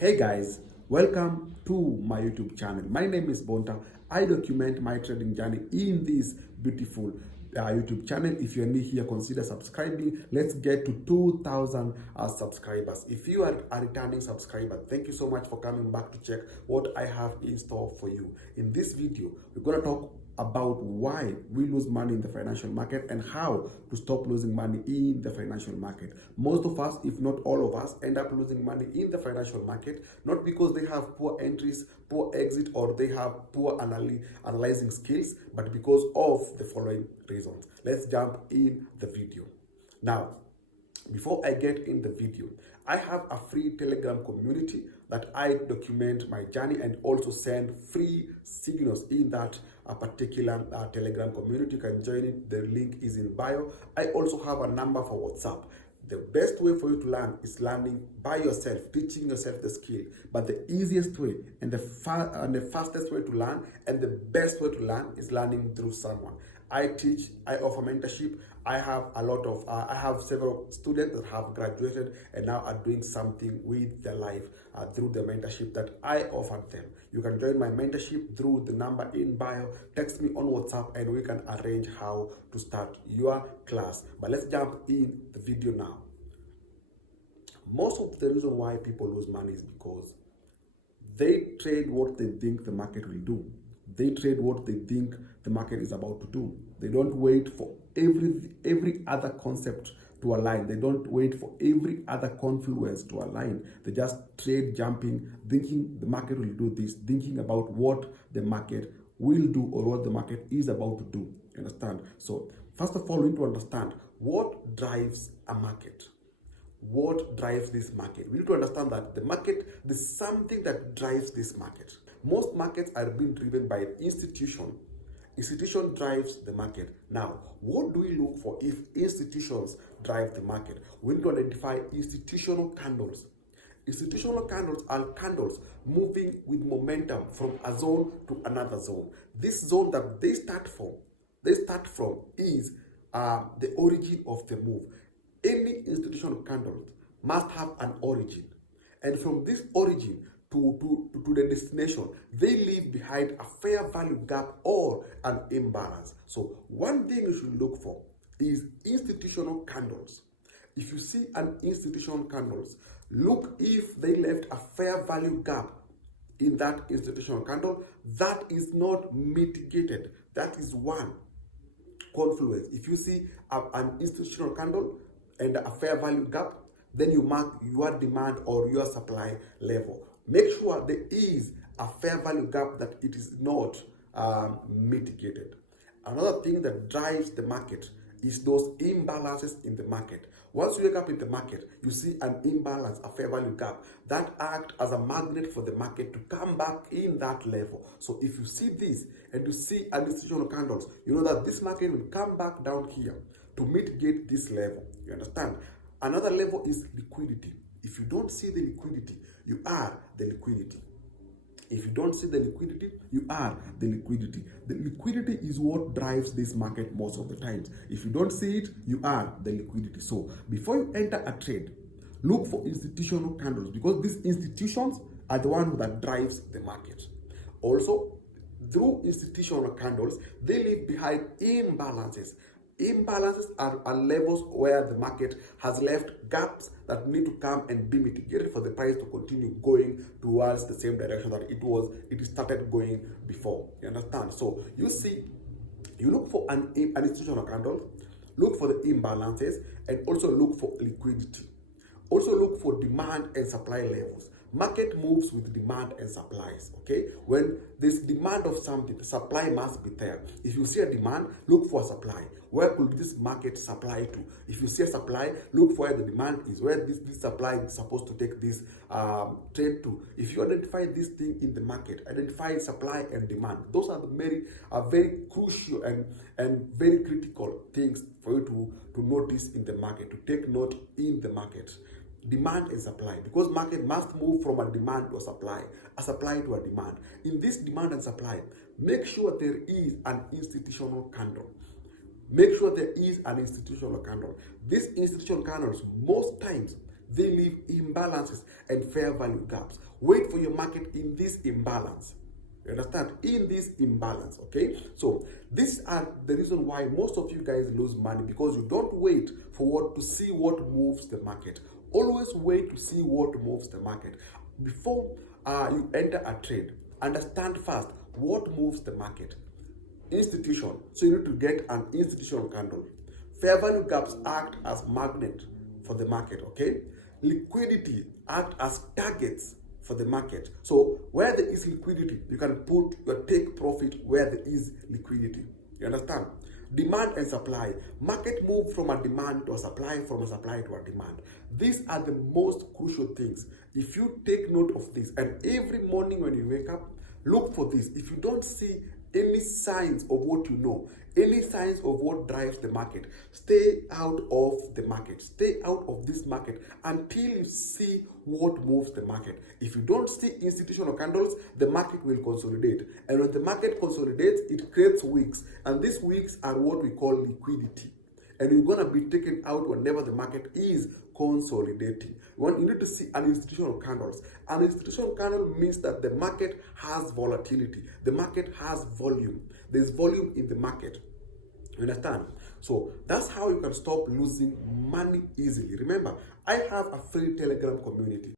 Hey guys, welcome to my YouTube channel. My name is Bonta. I document my trading journey in this beautiful YouTube channel. If you're new here, consider subscribing. Let's get to 2,000 subscribers. If you are a returning subscriber, thank you so much for coming back to check what I have in store for you. In this video, we're going to talk about why we lose money in the financial market and how to stop losing money in the financial market. Most of us, if not all of us, end up losing money in the financial market, not because they have poor entries, poor exit, or they have poor analyzing skills, but because of the following reasons. Let's jump in the video. Now, before I get in the video, I have a free Telegram community that I document my journey and also send free signals in that particular Telegram community. You can join it. The link is in bio. I also have a number for WhatsApp. The best way for you to learn is learning by yourself, teaching yourself the skill. But the easiest way and the fastest way to learn and the best way to learn is learning through someone. I teach, I offer mentorship. I have several students that have graduated and now are doing something with their life through the mentorship that I offer them. You can join my mentorship through the number in bio. Text me on WhatsApp and we can arrange how to start your class. But let's jump in the video now. Most of the reason why people lose money is because they trade what they think the market will do. They trade what they think the market is about to do. They don't wait for every other concept to align. They don't wait for every other confluence to align. They just trade jumping, thinking the market will do this, thinking about what the market will do or what the market is about to do. You understand? So first of all, we need to understand what drives a market. What drives this market? We need to understand that the market, there's something that drives this market. Most markets are being driven by an institution. Institution drives the market. Now, what do we look for if institutions drive the market? We need to identify institutional candles. Institutional candles are candles moving with momentum from a zone to another zone. This zone that they start from is the origin of the move. Any institutional candle must have an origin. And from this origin to the destination, they leave behind a fair value gap or an imbalance. So one thing you should look for is institutional candles. If you see an institutional candles, look if they left a fair value gap in that institutional candle that is not mitigated. That is one confluence. If you see an institutional candle and a fair value gap, then you mark your demand or your supply level. Make sure there is a fair value gap that it is not mitigated. Another thing that drives the market is those imbalances in the market. Once you wake up in the market, you see an imbalance, a fair value gap, that act as a magnet for the market to come back in that level. So if you see this and you see an institutional candles, you know that this market will come back down here to mitigate this level. You understand? Another level is liquidity. If you don't see the liquidity, you are the liquidity. If you don't see the liquidity, you are the liquidity. The liquidity is what drives this market most of the times. If you don't see it, you are the liquidity. So before you enter a trade, look for institutional candles because these institutions are the one that drives the market. Also, through institutional candles, they leave behind imbalances. Imbalances are levels where the market has left gaps that need to come and be mitigated for the price to continue going towards the same direction that it started going before. You understand? So you look for an institutional candle, look for the imbalances, and also look for liquidity. Also look for demand and supply levels. Market moves with demand and supplies, okay? When there's demand of something, the supply must be there. If you see a demand, look for a supply. Where could this market supply to? If you see a supply, look for where the demand is, where this supply is supposed to take this trade to. If you identify this thing in the market, identify supply and demand. Those are the very crucial and very critical things for you to notice in the market, to take note in the market. Demand and supply, because market must move from a demand to a supply to a demand. In this demand and supply, make sure there is an institutional candle. Make sure there is an institutional candle. These institutional candles, most times, they leave imbalances and fair value gaps. Wait for your market in this imbalance. You understand? In this imbalance, okay? So these are the reason why most of you guys lose money, because you don't wait to see what moves the market. Always wait to see what moves the market. Before you enter a trade, understand first what moves the market. Institution. So you need to get an institutional candle. Fair value gaps act as magnet for the market, okay? Liquidity act as targets for the market. So where there is liquidity, you can put your take profit where there is liquidity. You understand? Demand and supply. Market move from a demand to a supply, from a supply to a demand. These are the most crucial things. If you take note of this, and every morning when you wake up, look for this. If you don't see any signs of what you know, any signs of what drives the market, stay out of the market. Stay out of this market until you see what moves the market. If you don't see institutional candles, the market will consolidate. And when the market consolidates, it creates wicks. And these wicks are what we call liquidity. And you're going to be taken out whenever the market is consolidating. You need to see an institutional candles. An institutional candle means that the market has volatility. The market has volume. There's volume in the market. You understand? So that's how you can stop losing money easily. Remember, I have a free Telegram community.